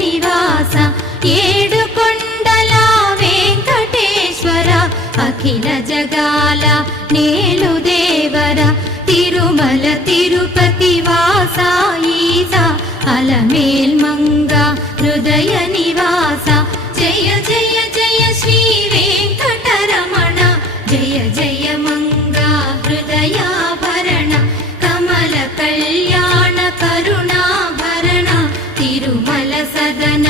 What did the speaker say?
నివాస ఏడుకొండల వెంకటేశ్వర అఖిల జగాల నేలు దేవర తిరుమల తిరుపతి వాస ఈస అలమేల్ మంగ హృదయ నివాస జయ జయ జయ శ్రీ వెంకటరమణ జయ జయ మంగ హృదయాభరణ కమల కళ్యాణ కరుణాభరణ తిరుమల సదన